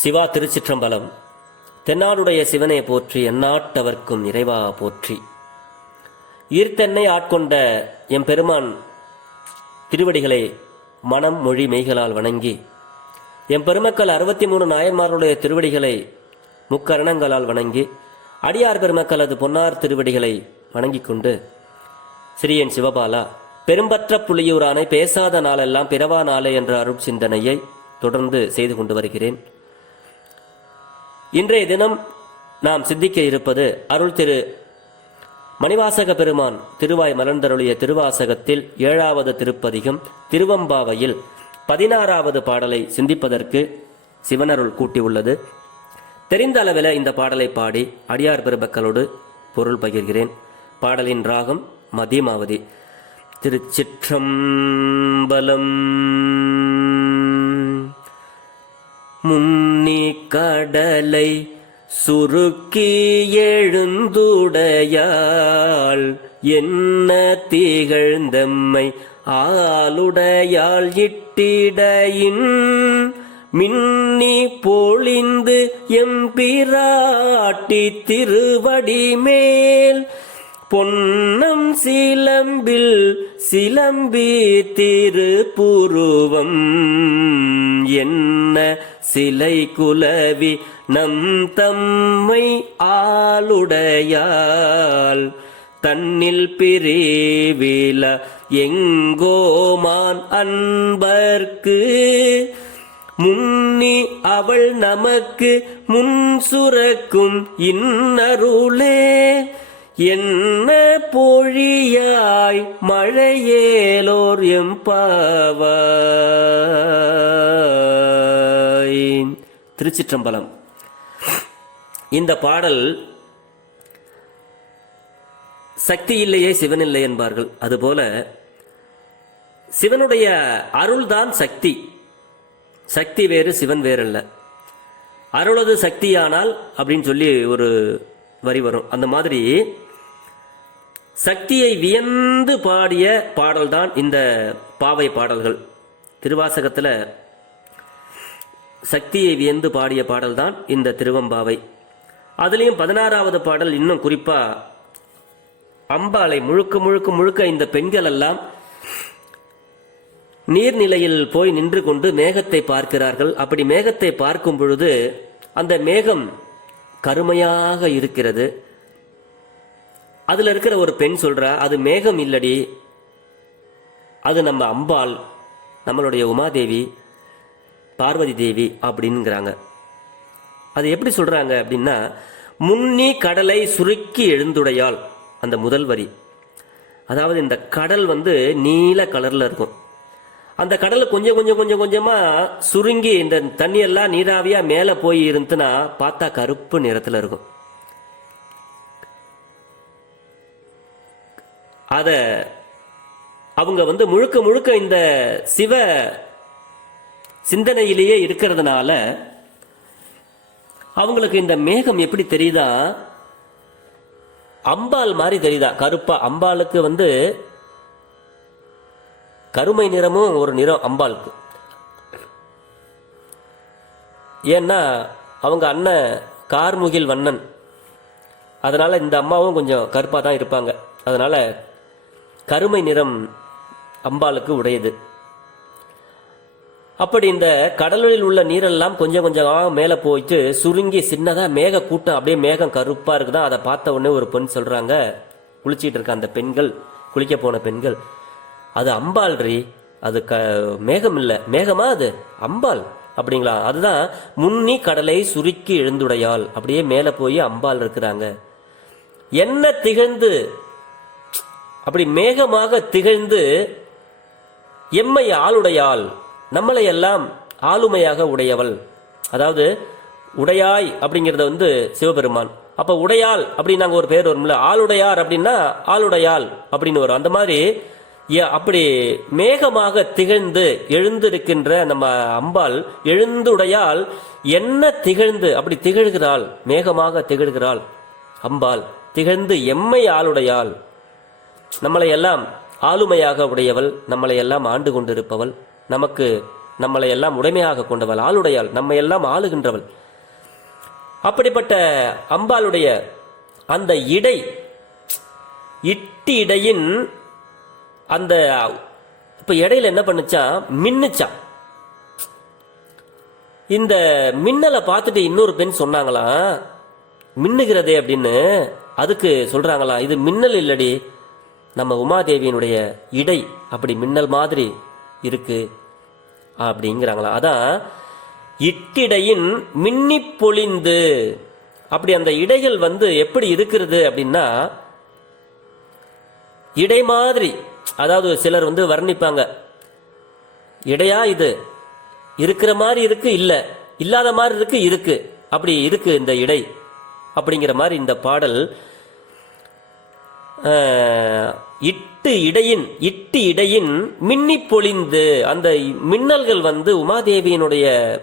சிவா திருச்சிற்றம்பலம். தென்னாடுடைய சிவனை போற்றி எந்நாட்டவர்க்கும் இறைவா போற்றி. ஈர்த்தென்னை ஆட்கொண்ட எம் பெருமான் திருவடிகளை மனம் மொழி மெய்களால் வணங்கி எம் பெருமக்கள் அறுபத்தி மூணு நாயன்மார்களுடைய திருவடிகளை முக்கரணங்களால் வணங்கி அடியார் பெருமக்களது பொன்னார் திருவடிகளை வணங்கிக் கொண்டு சிறியன் சிவபாலா பெரும்பற்ற புலியூரானை பேசாத நாளெல்லாம் பிறவா நாளே என்ற அருட்சிந்தனையை தொடர்ந்து செய்து கொண்டு வருகிறேன். இன்றைய தினம் நாம் சிந்திக்க இருப்பது அருள் திரு மணிவாசக பெருமான் திருவாய் மலர்ந்தருளிய திருவாசகத்தில் ஏழாவது திருப்பதிகம் திருவம்பாவையில் பதினாறாவது பாடலை சிந்திப்பதற்கு சிவனருள் கூட்டியுள்ளது. தெரிந்த அளவில் இந்த பாடலை பாடி அடியார் பெருமக்களோடு பொருள் பகிர்கிறேன். பாடலின் ராகம் மதியமாவதி. திருச்சிற்றம்பலம் முன்னி கடலை சுருக்கி எழுந்துடையாள். என்ன திகழ்ந்தம்மை ஆளுடையாள் இட்டிடையின். மின்னி பொழிந்து எம்பிராட்டி திருவடி மேல் பொன்னம் சிலம்பில் சிலம்பி திருப்புருவம். என்ன சிலை குலவி நம் தம்மை ஆளுடையால். தன்னில் பிரிவில எங்கோமான் அன்பர்க்கு. முன்னி அவள் நமக்கு முன் சுரக்கும் இன்னருளே. என்ன பொழியாய் மழையேலோர் எம்பாவாய்? திருச்சிற்றம்பலம். இந்த பாடல் சக்தி இல்லையே சிவன் இல்லை என்பார்கள். அதுபோல சிவனுடைய அருள்தான் சக்தி. சக்தி வேறு சிவன் வேறல்ல. அருளது சக்தியானால் அப்படின்னு சொல்லி ஒரு வரி வரும். அந்த மாதிரி சக்தியை வியந்து பாடிய பாடல்தான் இந்த பாவை பாடல்கள். திருவாசகத்தில் சக்தியை வியந்து பாடிய பாடல்தான் இந்த திருவம்பாவை. அதுலேயும் பதினாறாவது பாடல் இன்னும் குறிப்பாக அம்பாளை முழுக்க முழுக்க முழுக்க இந்த பெண்கள் எல்லாம் நீர்நிலையில் போய் நின்று கொண்டு மேகத்தை பார்க்கிறார்கள். அப்படி மேகத்தை பார்க்கும் பொழுது அந்த மேகம் கருமையாக இருக்கிறது. அதில் இருக்கிற ஒரு பெண் சொல்கிற அது மேகம் இல்லடி. அது நம்ம அம்பாள் நம்மளுடைய உமாதேவி பார்வதி தேவி அப்படிங்கிறாங்க அது எப்படி சொல்கிறாங்க அப்படின்னா முன்னி கடலை சுருக்கி எழுந்துடையாள் அந்த முதல் வரி. அதாவது இந்த கடல் வந்து நீல கலரில் இருக்கும். அந்த கடல் கொஞ்சம் கொஞ்சம் கொஞ்சம் கொஞ்சமாக சுருங்கி இந்த தண்ணியெல்லாம் நீராவியாக மேலே போய் இருந்துன்னா பார்த்தா கருப்பு நிறத்தில் இருக்கும். அதை அவங்க வந்து முழுக்க முழுக்க இந்த சிவ சிந்தனையிலேயே இருக்கிறதுனால அவங்களுக்கு இந்த மேகம் எப்படி தெரியுதா? அம்பாள் மாதிரி தெரியுதா? கருப்பா அம்பாளுக்கு வந்து கருமை நிறமும் ஒரு நிறம் அம்பாளுக்கு. ஏன்னா அவங்க அண்ணன் கார்முகில் வண்ணன். அதனால் இந்த அம்மாவும் கொஞ்சம் கருப்பாக தான் இருப்பாங்க. அதனால் கருமை நிறம் அம்பாளுக்கு உடையது. அப்படி இந்த கடலில் உள்ள நீரெல்லாம் கொஞ்சம் கொஞ்சமாக மேலே போயிட்டு சுருங்கி சின்னதாக மேக கூட்டம் அப்படியே மேகம் கருப்பாக இருக்குதா அதை பார்த்த உடனே ஒரு பெண் சொல்கிறாங்க குளிச்சிட்டு இருக்க அந்த பெண்கள் குளிக்க போன பெண்கள் அது அம்பாள் ரீ அது க மேகம் இல்லை மேகமா அது? அம்பாள்? அப்படிங்களா. அதுதான் முன்னி கடலை சுருக்கி எழுந்துடையாள். அப்படியே மேலே போய் அம்பாள் இருக்கிறாங்க. என்ன திகழ்ந்து அப்படி மேகமாக திகழ்ந்து எம்மை ஆளுடையாள் நம்மளை எல்லாம் ஆளுமையாக உடையவள். அதாவது உடையாய் அப்படிங்கிறத வந்து சிவபெருமான். அப்போ உடையாள் அப்படின்னு நாங்கள் ஒரு பேர் வரும்ல ஆளுடையார் அப்படின்னா ஆளுடையாள் அப்படின்னு வரும். அந்த மாதிரி அப்படி மேகமாக திகழ்ந்து எழுந்திருக்கின்ற நம்ம அம்பாள் எழுந்துடையால் என்ன திகழ்ந்து அப்படி திகழ்கிறாள் மேகமாக திகழ்கிறாள் அம்பாள். திகழ்ந்து எம்மை ஆளுடையாள். நம்மளை எல்லாம் ஆளுமையாக உடையவள் நம்மளை எல்லாம் ஆண்டு கொண்டிருப்பவள் நமக்கு நம்மளை எல்லாம் உடைமையாக கொண்டவள் ஆளுடையாள் நம்மை எல்லாம் ஆளுகின்றவள். அப்படிப்பட்ட அம்பாளுடைய அந்த இடை இட்டி இடையின் அந்த இப்போ இடையில என்ன பண்ணுச்சா? மின்னுச்சா? இந்த மின்னலை பார்த்துட்டு இன்னொரு பெண் சொன்னாங்களாம் மின்னுகிறதே அப்படின்னு அதுக்கு சொல்றாங்களா இது மின்னல் இல்லடி நம்ம உமாதேவியினுடைய இடை அப்படி மின்னல் மாதிரி இருக்கு அப்படிங்கிறாங்களா. அதான் இட்டிடையின் மின்னி பொழிந்து. அப்படி அந்த இடைகள் வந்து எப்படி இருக்கிறது அப்படின்னா இடை மாதிரி அதாவது சிலர் வந்து வர்ணிப்பாங்க. இடையா இது இருக்கிற மாதிரி இருக்கு இல்லை இல்லாத மாதிரி இருக்கு இருக்கு. அப்படி இருக்கு இந்த இடை. அப்படிங்கிற மாதிரி இந்த பாடல் இட்டு இடையின் இட்டு இடையின் மின்னி பொழிந்து அந்த மின்னல்கள் வந்து உமாதேவியினுடைய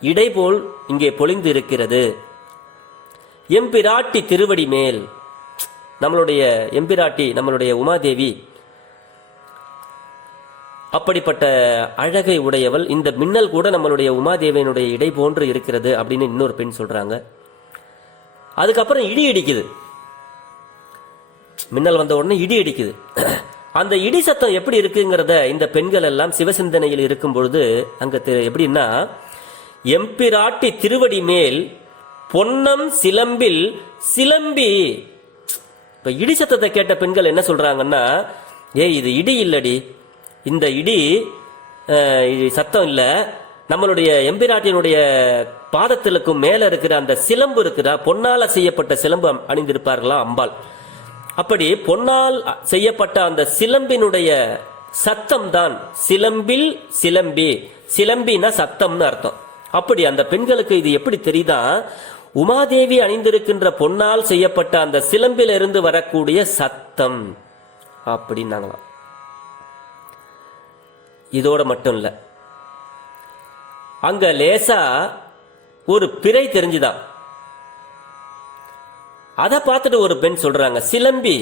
இடை போல் இங்கே பொழிந்து இருக்கிறது எம்பிராட்டி திருவடி மேல். நம்மளுடைய எம்பிராட்டி நம்மளுடைய உமாதேவி. அப்படிப்பட்ட அழகை உடையவள் இந்த மின்னல் கூட நம்மளுடைய உமாதேவியினுடைய இடை போன்று இருக்கிறது அப்படின்னு இன்னொரு பெண் சொல்றாங்க. அதுக்கப்புறம் இடி இடிக்குது. மின்னல் வந்த உடனே இடி அடிக்குது. அந்த இடி சத்தம் எப்படி இருக்குங்கிறத இந்த பெண்கள் எல்லாம் சிவசிந்தனையில் இருக்கும் பொழுது அங்க எப்படின்னா எம்பிராட்டி திருவடி மேல் பொன்னம் சிலம்பில் சிலம்பி. இப்ப இடி சத்தத்தை கேட்ட பெண்கள் என்ன சொல்றாங்கன்னா ஏய் இது இடி இல்லடி. இந்த இடி சத்தம் இல்லை. நம்மளுடைய எம்பிராட்டியினுடைய பாதத்திலுக்கும் மேல இருக்கிற அந்த சிலம்பு இருக்குதா? பொன்னால செய்யப்பட்ட சிலம்பு அணிந்திருப்பார்களா? அம்பாள். அப்படி பொன்னால் செய்யப்பட்ட அந்த சிலம்பினுடைய சத்தம் தான் சிலம்பில் சிலம்பி. சிலம்பினா சத்தம்னு அர்த்தம். அப்படி அந்த பெண்களுக்கு இது எப்படி தெரியுதா? உமாதேவி அணிந்திருக்கின்ற பொன்னால் செய்யப்பட்ட அந்த சிலம்பிலிருந்து வரக்கூடிய சத்தம் அப்படின்னாங்களாம். இதோட மட்டும் இல்லை. அங்க லேசா ஒரு பிறை தெரிஞ்சுதான். அதை பார்த்துட்டு ஒரு பெண் சொல்றாங்க சிலம்பி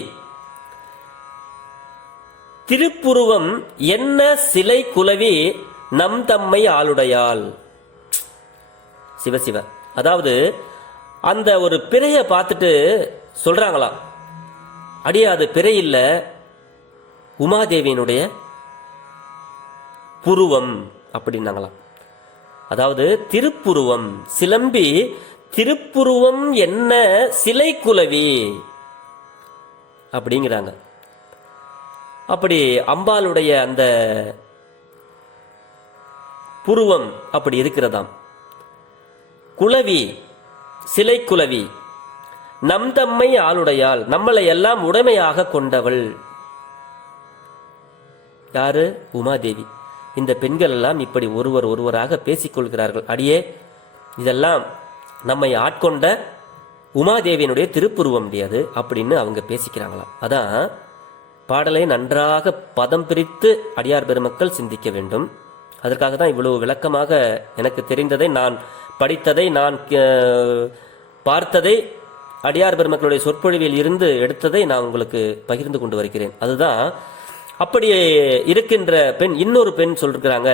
திருப்புருவம் என்ன சிலை குலவி நம் தம்மை ஆளுடையாள்? சிவசிவ அதாவது அந்த ஒரு பிறைய பார்த்துட்டு சொல்றாங்களாம். அடியே அது பிறை இல்லை. உமாதேவியினுடைய புருவம் அப்படின்னாங்களாம். அதாவது திருப்புருவம் சிலம்பி திருப்புருவம் என்ன சிலை குலவி? அப்படிங்கிறாங்க. அப்படி அம்பாளுடைய அந்த புருவம் அப்படி இருக்கிறதாம். குலவி சிலை குலவி நம் தம்மை ஆளுடையால் நம்மளை எல்லாம் உடைமையாக கொண்டவள். யாரு? உமாதேவி. இந்த பெண்கள் எல்லாம் இப்படி ஒருவர் ஒருவராக பேசிக்கொள்கிறார்கள் அடியே இதெல்லாம் நம்மை ஆட்கொண்ட உமாதேவியினுடைய திருப்புருவம் முடியாது அப்படின்னு அவங்க பேசிக்கிறாங்களாம். அதான் பாடலை நன்றாக பதம் பிரித்து அடியார் பெருமக்கள் சிந்திக்க வேண்டும். அதற்காக தான் இவ்வளவு விளக்கமாக எனக்கு தெரிந்ததை நான் படித்ததை நான் பார்த்ததை அடியார் பெருமக்களுடைய சொற்பொழிவில் இருந்து எடுத்ததை நான் உங்களுக்கு பகிர்ந்து கொண்டு வருகிறேன். அதுதான் அப்படி இருக்கின்ற பெண் இன்னொரு பெண் சொல்றாங்க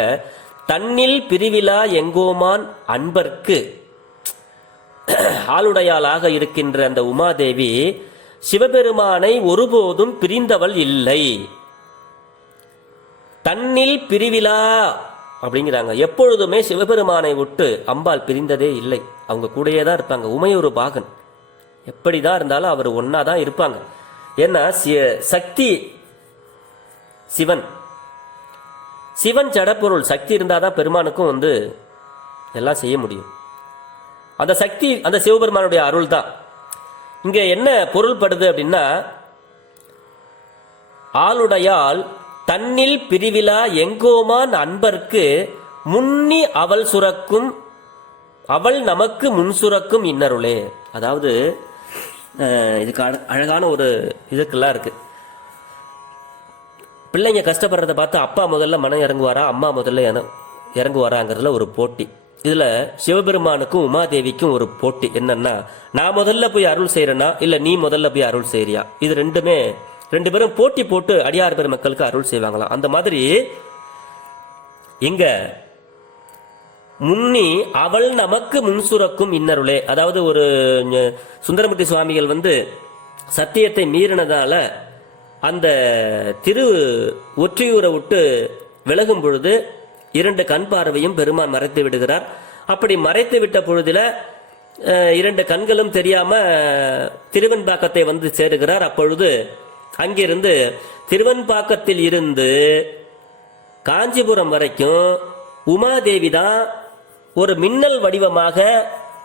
தன்னில் பிரிவிழா எங்கோமான் அன்பர்க்கு ஆளுடையாளாக இருக்கின்ற அந்த உமாதேவி சிவபெருமானை ஒருபோதும் பிரிந்தவள் இல்லை. தன்னில் பிரிவிலா அப்படிங்கிறாங்க. எப்பொழுதுமே சிவபெருமானை விட்டு அம்பாள் பிரிந்ததே இல்லை. அவங்க கூடயே தான் இருப்பாங்க. உமையொரு பாகன். எப்படி தான் இருந்தாலும் அவர் ஒன்னா தான் இருப்பாங்க. ஏன்னா சக்தி சிவன். சிவன் ஜடப்பொருள். சக்தி இருந்தாதான் பெருமானுக்கும் வந்து எல்லாம் செய்ய முடியும். அந்த சக்தி அந்த சிவபெருமானுடைய அருள் தான் இங்கே என்ன பொருள்படுது அப்படின்னா ஆளுடையால் தன்னில் பிரிவிழா எங்கோமான் அன்பர்க்கு முன்னி அவள் சுரக்கும் அவள் நமக்கு முன் சுரக்கும் இன்னருளே. அதாவது இதுக்கு அழகான ஒரு இதுக்கெல்லாம் இருக்கு. பிள்ளைங்க கஷ்டப்படுறத பார்த்து அப்பா முதல்ல மனம் இறங்குவாரா அம்மா முதல்ல இறங்குவாராங்கிறதுல ஒரு போட்டி. இதுல சிவபெருமானுக்கும் உமாதேவிக்கும் ஒரு போட்டி என்னன்னா நான் முதல்ல போய் அருள் செய்யறேனா இல்ல நீ முதல்ல போய் அருள் செய்யறியா இது ரெண்டுமே ரெண்டு பேரும் போட்டி போட்டு அடியார் பெருமக்களுக்கு அருள் செய்வாங்களாம் அந்த மாதிரி இங்க முன்னி அவள் நமக்கு முன்சுரக்கும் இன்னருளே. அதாவது ஒரு சுந்தரமூர்த்தி சுவாமிகள் வந்து சத்தியத்தை மீறினதால அந்த திரு ஒற்றியூரை விட்டு விலகும் பொழுது இரண்டு கண் பார்வையும் பெருமான் மறைத்து விடுகிறார். அப்படி மறைத்து விட்ட பொழுதுல இரண்டு கண்களும் தெரியாம திருவெண்பாக்கத்தை வந்து சேருகிறார். அப்பொழுது அங்கிருந்து திருவெண்பாக்கத்தில் இருந்து காஞ்சிபுரம் வரைக்கும் உமாதேவி தான் ஒரு மின்னல் வடிவமாக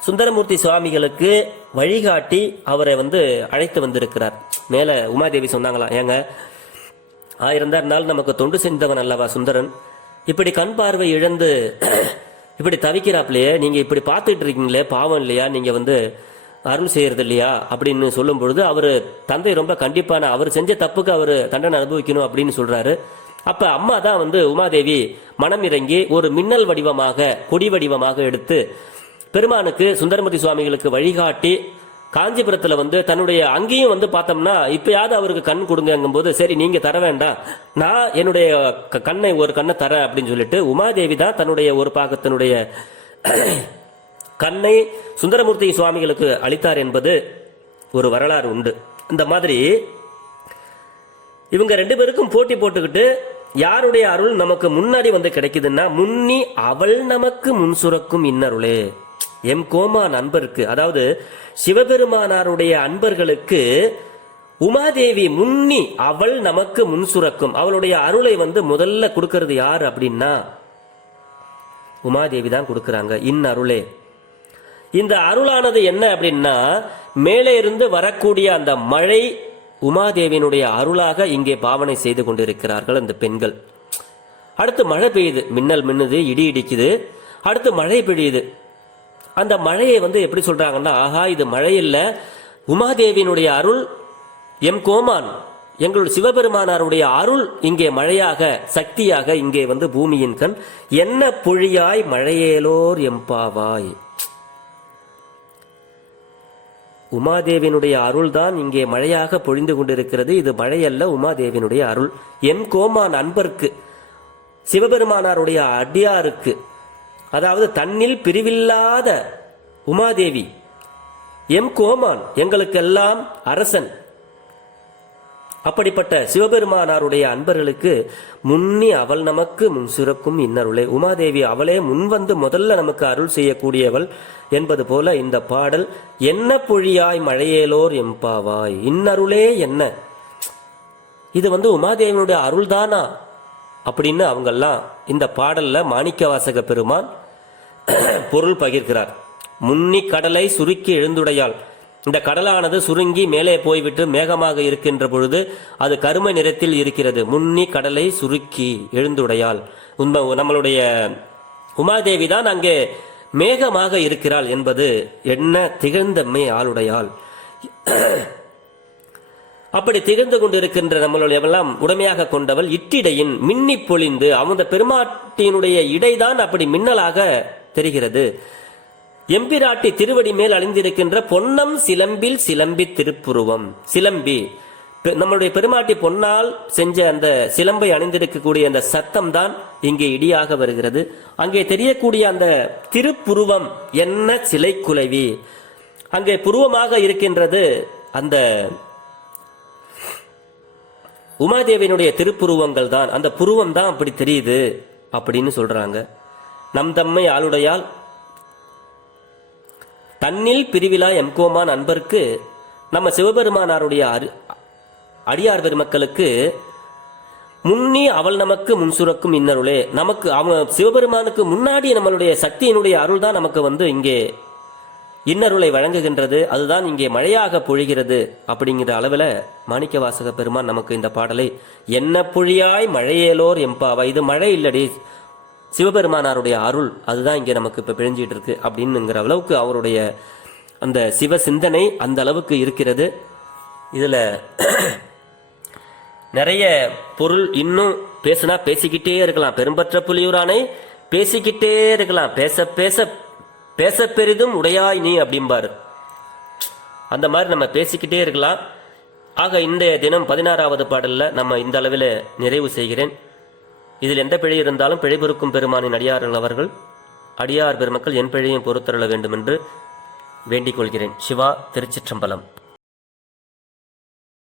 சுந்தரமூர்த்தி சுவாமிகளுக்கு வழிகாட்டி அவரை வந்து அழைத்து வந்திருக்கிறார். மேலே உமாதேவி சொன்னாங்களா ஏங்க ஆயிரம் இருந்தார் நாள் நமக்கு தொண்டு செஞ்சவன் அல்லவா சுந்தரன்? இப்படி கண் பார்வை இழந்து இப்படி தவிக்கிறாப்லையே நீங்கள் இப்படி பார்த்துட்டு இருக்கீங்களே பாவம் இல்லையா? நீங்கள் வந்து அருள் செய்யறது இல்லையா? அப்படின்னு சொல்லும் பொழுது அவர் தந்தை ரொம்ப கண்டிப்பான அவர் செஞ்ச தப்புக்கு அவர் தண்டனை அனுபவிக்கணும் அப்படின்னு சொல்றாரு. அப்ப அம்மா தான் வந்து உமாதேவி மனம் இறங்கி ஒரு மின்னல் வடிவமாக கொடி வடிவமாக எடுத்து பெருமானுக்கு சுந்தரமூர்த்தி சுவாமிகளுக்கு வழிகாட்டி காஞ்சிபுரத்தில் வந்து தன்னுடைய அங்கேயும் வந்து பார்த்தோம்னா இப்பயாவது அவருக்கு கண் கொடுங்கங்கும் போது சரி நீங்க தர வேண்டாம். நான் என்னுடைய க- கண்ணை ஒரு கண்ணை தரேன் அப்படின்னு சொல்லிட்டு உமாதேவி தான் தன்னுடைய ஒரு பாகத்தினுடைய கண்ணை சுந்தரமூர்த்தி சுவாமிகளுக்கு அளித்தார் என்பது ஒரு வரலாறு உண்டு. இந்த மாதிரி இவங்க ரெண்டு பேருக்கும் போட்டி போட்டுக்கிட்டு யாருடைய அருள் நமக்கு முன்னாடி வந்து கிடைக்குதுன்னா முன்னி அவள் நமக்கு முன் சுரக்கும் இன்னருளே. எம் கோமான் அன்பருக்கு அதாவது சிவபெருமானாருடைய அன்பர்களுக்கு உமாதேவி முன்னி அவள் நமக்கு முன் சுரக்கும். அவளுடைய அருளை வந்து முதல்ல கொடுக்கறது யார் அப்படின்னா உமாதேவி தான் கொடுக்கறாங்க. இன் அருளே. இந்த அருளானது என்ன அப்படின்னா மேலே இருந்து வரக்கூடிய அந்த மழை உமாதேவியினுடைய அருளாக இங்கே பாவனை செய்து கொண்டிருக்கிறார்கள் அந்த பெண்கள். அடுத்து மழை பெய்யுது. மின்னல் மின்னுது இடி இடிக்குது. அடுத்து மழை பெய்யுது. அந்த மழையை வந்து எப்படி சொல்றாங்கன்னா ஆஹா இது மழை இல்லை உமாதேவியினுடைய அருள் எம் கோமான் எங்களுடைய சிவபெருமானாருடைய அருள் இங்கே மழையாக சக்தியாக இங்கே வந்து பூமியின் கண். என்ன பொழியாய் மழையேலோர் எம்பாவாய் உமாதேவியினுடைய அருள் தான் இங்கே மழையாக பொழிந்து கொண்டிருக்கிறது. இது மழையல்ல உமாதேவியினுடைய அருள். எம் கோமான் அன்பர்க்கு சிவபெருமானாருடைய அடியாருக்கு அதாவது தன்னில் பிரிவில்லாத உமாதேவி எம் கோமான் எங்களுக்கெல்லாம் அரசன். அப்படிப்பட்ட சிவபெருமானாருடைய அன்பர்களுக்கு முன்னி அவள் நமக்கு முன் சுரக்கும் இன்னருளே. உமாதேவி அவளே முன்வந்து முதல்ல நமக்கு அருள் செய்யக்கூடியவள் என்பது போல இந்த பாடல் என்ன பொழியாய் மழையேலோர் எம்பாவாய் இன்னருளே என்ன? இது வந்து உமாதேவியினுடைய அருள்தானா? அப்படின்னு அவங்கெல்லாம் இந்த பாடல்ல மாணிக்கவாசக பெருமான் பொருள் பகிர்கிறார். முன்னி கடலை சுருக்கி எழுந்துடையாள். இந்த கடலானது சுருங்கி மேலே போய்விட்டு மேகமாக இருக்கின்ற பொழுது அது கரும நிறத்தில் இருக்கிறது. முன்னி கடலை சுருக்கி எழுந்துடையாள். உண்மை நம்மளுடைய உமாதேவி தான் அங்கே மேகமாக இருக்கிறாள் என்பது என்ன திகழ்ந்தம்மை ஆளுடையாள். அப்படி திகழ்ந்து கொண்டிருக்கின்ற நம்மளுடையவெல்லாம் உடமையாக கொண்டவள் இட்டிடையின் மின்னி பொழிந்து அந்த பெருமாட்டியினுடைய இடைதான் அப்படி மின்னலாக தெரிகிறது. எம்பிராட்டி திருவடி மேல் அணிந்திருக்கின்ற பொன்னம் சிலம்பில் சிலம்பி திருப்புருவம். சிலம்பி. பெ- நம்மளுடைய பெருமாட்டி பொன்னால் செஞ்ச அந்த சிலம்பை அணிந்திருக்கக்கூடிய அந்த சத்தம் தான் இங்கே இடியாக வருகிறது. அங்கே தெரியக்கூடிய அந்த திருப்புருவம் என்ன சிலை குலைவி அங்கே புருவமாக இருக்கின்றது அந்த உமாதேவியினுடைய திருப்புருவங்கள் தான் அந்த புருவம் தான் அப்படி தெரியுது அப்படின்னு சொல்றாங்க. நம் தம்மை ஆளுடையால். தன்னில் பிரிவிழா எம்கோமா நண்பருக்கு நம்ம சிவபெருமானாருடைய அரு- அடியார் பெருமக்களுக்கு முன்னி அவள் நமக்கு முன்சுரக்கும் இன்னருளே நமக்கு அவன் சிவபெருமானுக்கு முன்னாடி நம்மளுடைய சக்தியினுடைய அருள் தான் நமக்கு வந்து இங்கே இன்னருளை வழங்குகின்றது அதுதான் இங்கே மழையாக பொழிகிறது அப்படிங்கிற அளவில் மாணிக்கவாசக பெருமான் நமக்கு இந்த பாடலை என்ன பொழியாய் மழையேலோர் எம்பாவா இது மழை இல்லடி சிவபெருமானாருடைய அருள் அதுதான் இங்கே நமக்கு இப்போ பிழிஞ்சிட்டு இருக்கு அப்படின்னுங்கிற அளவுக்கு அவருடைய அந்த சிவ சிந்தனை அந்த அளவுக்கு இருக்கிறது. இதில் நிறைய பொருள் இன்னும் பேசினா பேசிக்கிட்டே இருக்கலாம். பெரும்பற்ற புலியூரானை பேசிக்கிட்டே இருக்கலாம். பேச பேச பேச பெரிதும் உடையாய் நீ அப்படிம்பாரு. அந்த மாதிரி நம்ம பேசிக்கிட்டே இருக்கலாம். ஆக இந்த தினம் பதினாறாவது பாடலில் நம்ம இந்த அளவில் நிறைவு செய்கிறேன். இதில் எந்த பிழை இருந்தாலும் பிழை பொறுக்கும் பெருமானின் அடியார்கள் அவர்கள் அடியார் பெருமக்கள் என் பிழையும் பொறுத்தருள வேண்டும் என்று வேண்டிக் கொள்கிறேன். சிவா திருச்சிற்றம்பலம்.